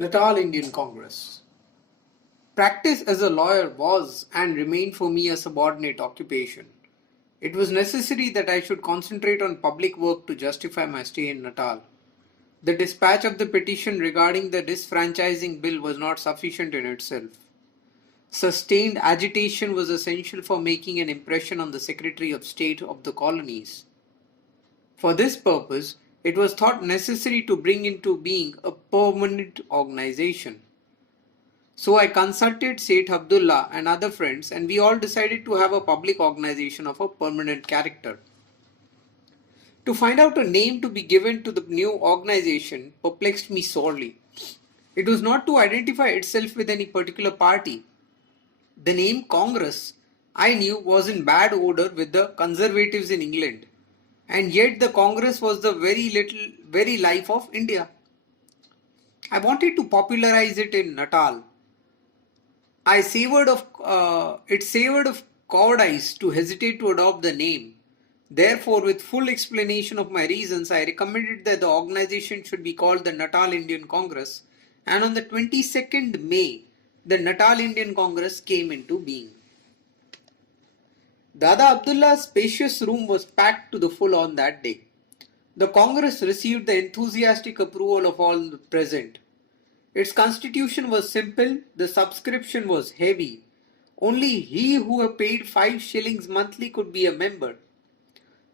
Natal Indian Congress. Practice as a lawyer was and remained for me a subordinate occupation. It was necessary that I should concentrate on public work to justify my stay in Natal. The dispatch of the petition regarding the disfranchising bill was not sufficient in itself. Sustained agitation was essential for making an impression on the Secretary of State of the colonies. For this purpose, it was thought necessary to bring into being a permanent organization. So I consulted Seth Abdullah and other friends, and we all decided to have a public organization of a permanent character. To find out a name to be given to the new organization perplexed me sorely. It was not to identify itself with any particular party. The name Congress, I knew, was in bad odor with the conservatives in England, and yet the Congress was the very life of India. I wanted to popularize it in Natal. It savored of cowardice to hesitate to adopt the name. Therefore, with full explanation of my reasons, I recommended that the organization should be called the Natal Indian Congress, and on the 22nd May, the Natal Indian Congress came into being. Dada Abdullah's spacious room was packed to the full on that day. The Congress received the enthusiastic approval of all present. Its constitution was simple, the subscription was heavy. Only he who had paid 5 shillings monthly could be a member.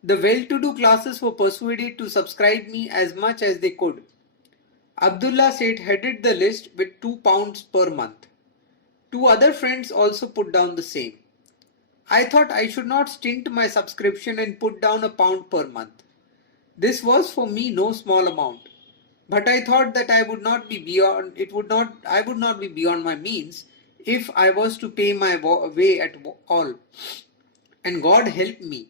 The well-to-do classes were persuaded to subscribe me as much as they could. Abdullah Seth headed the list with £2 per month. 2 other friends also put down the same. I thought I should not stint my subscription and put down £1 per month. This was for me no small amount. But I thought that I would not be beyond my means if I was to pay my way at all. And God help me.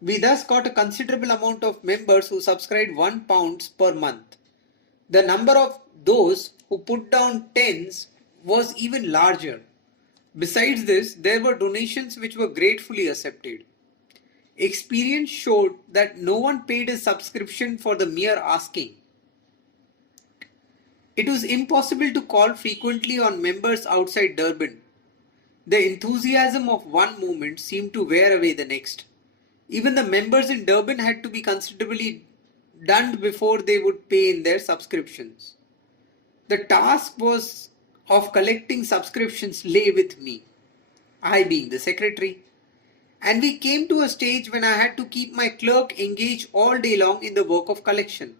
We thus got a considerable amount of members who subscribed £1 per month. The number of those who put down tens was even larger. Besides this, there were donations which were gratefully accepted. Experience showed that no one paid a subscription for the mere asking. It was impossible to call frequently on members outside Durban. The enthusiasm of one movement seemed to wear away the next. Even the members in Durban had to be considerably dunned before they would pay in their subscriptions. The task of collecting subscriptions lay with me, I being the secretary, and we came to a stage when I had to keep my clerk engaged all day long in the work of collection.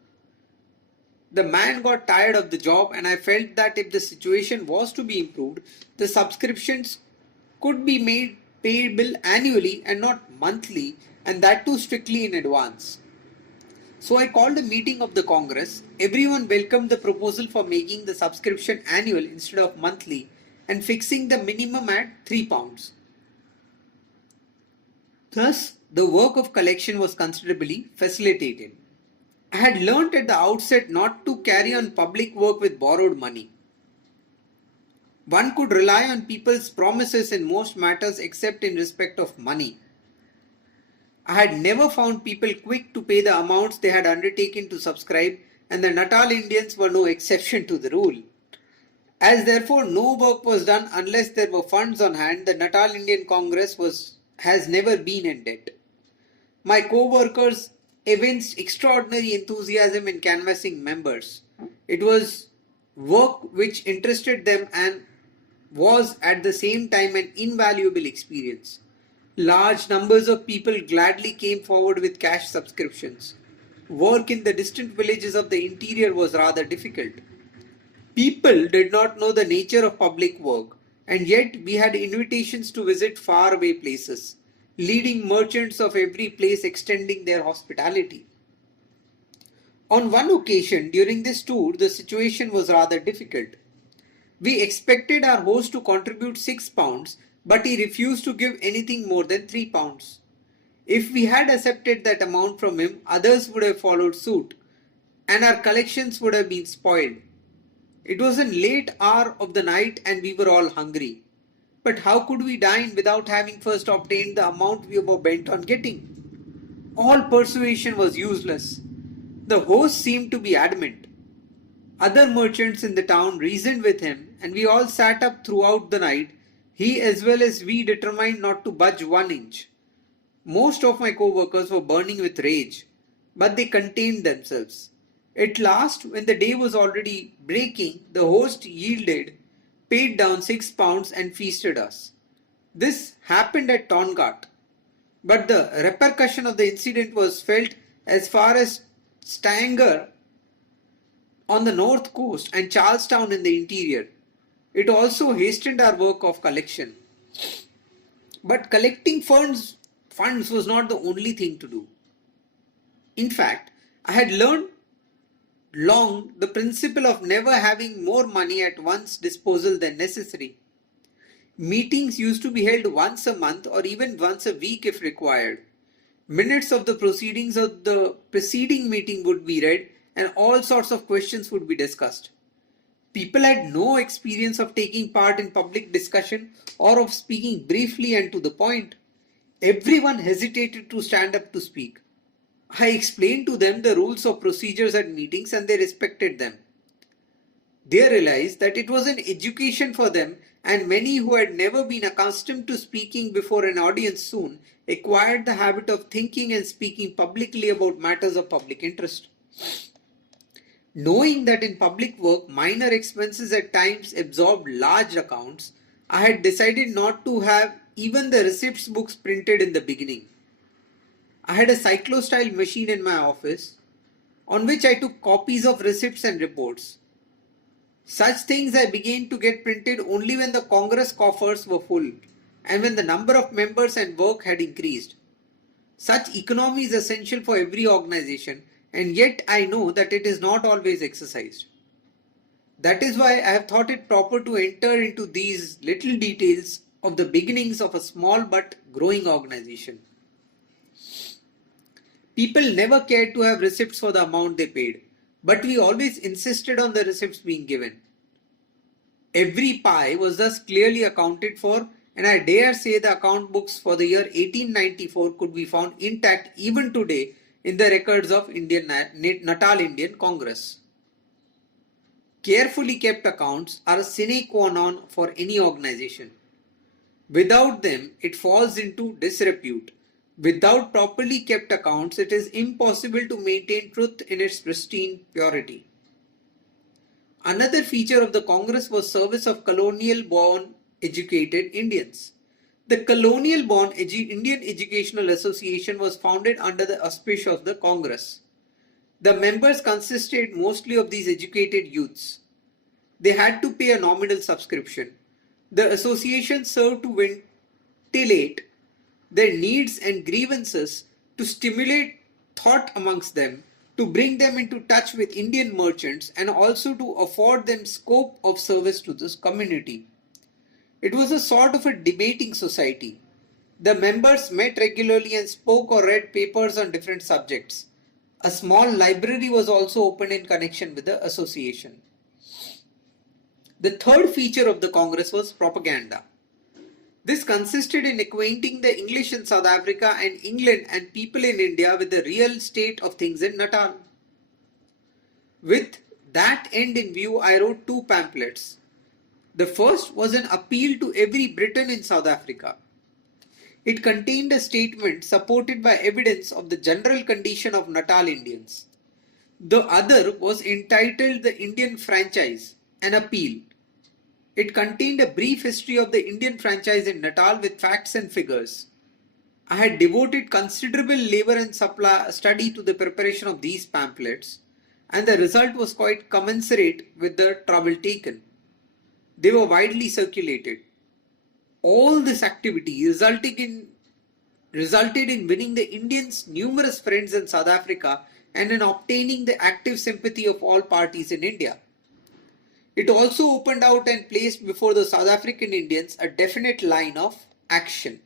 The man got tired of the job, and I felt that if the situation was to be improved, the subscriptions could be made payable annually and not monthly, and that too strictly in advance. So I called a meeting of the Congress. Everyone welcomed the proposal for making the subscription annual instead of monthly and fixing the minimum at £3. Thus, the work of collection was considerably facilitated. I had learnt at the outset not to carry on public work with borrowed money. One could rely on people's promises in most matters except in respect of money. I had never found people quick to pay the amounts they had undertaken to subscribe, and the Natal Indians were no exception to the rule. As therefore no work was done unless there were funds on hand, the Natal Indian Congress has never been in debt. My co-workers evinced extraordinary enthusiasm in canvassing members. It was work which interested them and was at the same time an invaluable experience. Large numbers of people gladly came forward with cash subscriptions. Work in the distant villages of the interior was rather difficult. People did not know the nature of public work, and yet we had invitations to visit faraway places, leading merchants of every place extending their hospitality. On one occasion during this tour, the situation was rather difficult. We expected our host to contribute £6, but he refused to give anything more than £3. If we had accepted that amount from him, others would have followed suit, and our collections would have been spoiled. It was a late hour of the night and we were all hungry. But how could we dine without having first obtained the amount we were bent on getting? All persuasion was useless. The host seemed to be adamant. Other merchants in the town reasoned with him, and we all sat up throughout the night, he as well as we determined not to budge 1 inch. Most of my co-workers were burning with rage, but they contained themselves. At last, when the day was already breaking, the host yielded, paid down £6 and feasted us. This happened at Tongat, but the repercussion of the incident was felt as far as Stanger on the north coast and Charlestown in the interior. It also hastened our work of collection. But collecting funds was not the only thing to do. In fact, I had learned long the principle of never having more money at one's disposal than necessary. Meetings used to be held once a month or even once a week if required. Minutes of the proceedings of the preceding meeting would be read and all sorts of questions would be discussed. People had no experience of taking part in public discussion or of speaking briefly and to the point. Everyone hesitated to stand up to speak. I explained to them the rules of procedures at meetings and they respected them. They realized that it was an education for them, and many who had never been accustomed to speaking before an audience soon acquired the habit of thinking and speaking publicly about matters of public interest. Knowing that in public work minor expenses at times absorbed large accounts, I had decided not to have even the receipts books printed in the beginning. I had a cyclostyle machine in my office on which I took copies of receipts and reports. Such things I began to get printed only when the Congress coffers were full and when the number of members and work had increased. Such economy is essential for every organization, and yet I know that it is not always exercised. That is why I have thought it proper to enter into these little details of the beginnings of a small but growing organization. People never cared to have receipts for the amount they paid, but we always insisted on the receipts being given. Every pie was thus clearly accounted for, and I dare say the account books for the year 1894 could be found intact even today in the records of Natal Indian Congress. Carefully kept accounts are a sine qua non for any organization. Without them, it falls into disrepute. Without properly kept accounts, it is impossible to maintain truth in its pristine purity. Another feature of the Congress was service of colonial-born educated Indians. The Colonial-Born Indian Educational Association was founded under the auspice of the Congress. The members consisted mostly of these educated youths. They had to pay a nominal subscription. The association served to ventilate their needs and grievances, to stimulate thought amongst them, to bring them into touch with Indian merchants, and also to afford them scope of service to this community. It was a sort of a debating society. The members met regularly and spoke or read papers on different subjects. A small library was also opened in connection with the association. The third feature of the Congress was propaganda. This consisted in acquainting the English in South Africa and England and people in India with the real state of things in Natal. With that end in view, I wrote 2 pamphlets. The first was an appeal to every Briton in South Africa. It contained a statement supported by evidence of the general condition of Natal Indians. The other was entitled The Indian Franchise, an Appeal. It contained a brief history of the Indian franchise in Natal with facts and figures. I had devoted considerable labor and study to the preparation of these pamphlets, and the result was quite commensurate with the trouble taken. They were widely circulated. All this activity resulted in winning the Indians numerous friends in South Africa and in obtaining the active sympathy of all parties in India. It also opened out and placed before the South African Indians a definite line of action.